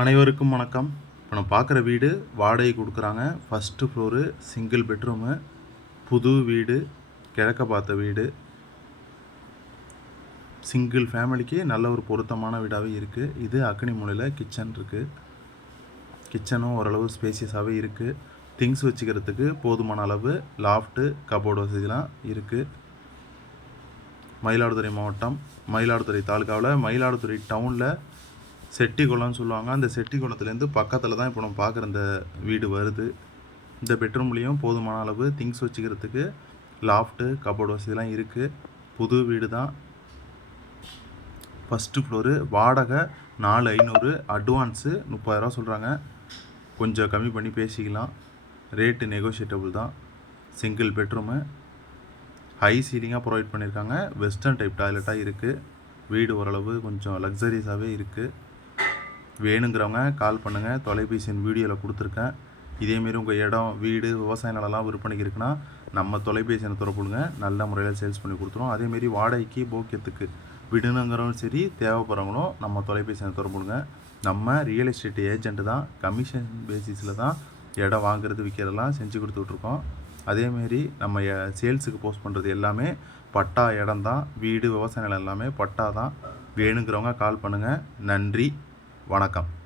அனைவருக்கும் வணக்கம். இப்போ நம்ம பார்க்குற வீடு வாடகை கொடுக்குறாங்க. ஃபஸ்ட்டு ஃப்ளோரு சிங்கிள் பெட்ரூமு புது வீடு கிழக்க பார்த்த வீடு. சிங்கிள் ஃபேமிலிக்கு நல்ல ஒரு பொருத்தமான வீடாகவே இருக்குது இது அக்னி மூலையில் கிச்சன் இருக்குது கிச்சனும் ஓரளவு ஸ்பேசியஸாகவே இருக்குது திங்ஸ் வச்சுக்கிறதுக்கு போதுமான அளவு லாஃப்ட்டு கபோர்டு வசதிலாம் இருக்குது மயிலாடுதுறை மாவட்டம் மயிலாடுதுறை தாலுக்காவில் மயிலாடுதுறை டவுனில் செட்டிக்குளம்னு சொல்லுவாங்க. அந்த செட்டிக்குளத்துலேருந்து பக்கத்தில் தான் இப்போ நம்ம பார்க்குற இந்த வீடு வருது. இந்த பெட்ரூம்லேயும் போதுமான அளவு திங்ஸ் வச்சுக்கிறதுக்கு லாஃப்ட்டு கபோர்டு வசதிலாம் இருக்குது புது வீடு தான். ஃபஸ்ட்டு ஃப்ளோரு வாடகை நாலு ஐநூறு அட்வான்ஸு முப்பதாயிரரூவா சொல்கிறாங்க கொஞ்சம் கம்மி பண்ணி பேசிக்கலாம். ரேட்டு நெகோஷியேட்டபுள் தான். சிங்கிள் பெட்ரூமு ஹை சீலிங்காக ப்ரொவைட் பண்ணியிருக்காங்க. வெஸ்டர்ன் டைப் டாய்லெட்டாக இருக்குது வீடு ஓரளவு கொஞ்சம் லக்ஸரியஸாகவே இருக்குது வேணுங்கிறவங்க கால் பண்ணுங்கள் தொலைபேசியின் வீடியோவில் கொடுத்துருக்கேன். இதேமாரி உங்கள் இடம் வீடு விவசாய நிலம்லாம் விற்பனைக்கு இருக்குன்னா நம்ம தொலைபேசி எண்ணை நல்ல முறையில் சேல்ஸ் பண்ணி கொடுத்துருவோம் அதேமாரி வாடகைக்கு போக்கியத்துக்கு விடணுங்கிறவங்களும் சரி தேவைப்படுறவங்களும் நம்ம தொலைபேசி எண்ணை நம்ம ரியல் எஸ்டேட் ஏஜெண்ட்டு தான் கமிஷன் பேசிஸில் தான் இடம் வாங்குறது விற்கிறதெல்லாம் செஞ்சு கொடுத்துட்ருக்கோம். அதேமாரி நம்ம சேல்ஸுக்கு போஸ்ட் பண்ணுறது எல்லாமே பட்டா இடம் தான் வீடு விவசாய நிலம் எல்லாமே பட்டா தான். வேணுங்கிறவங்க கால் பண்ணுங்கள் நன்றி. வணக்கம்.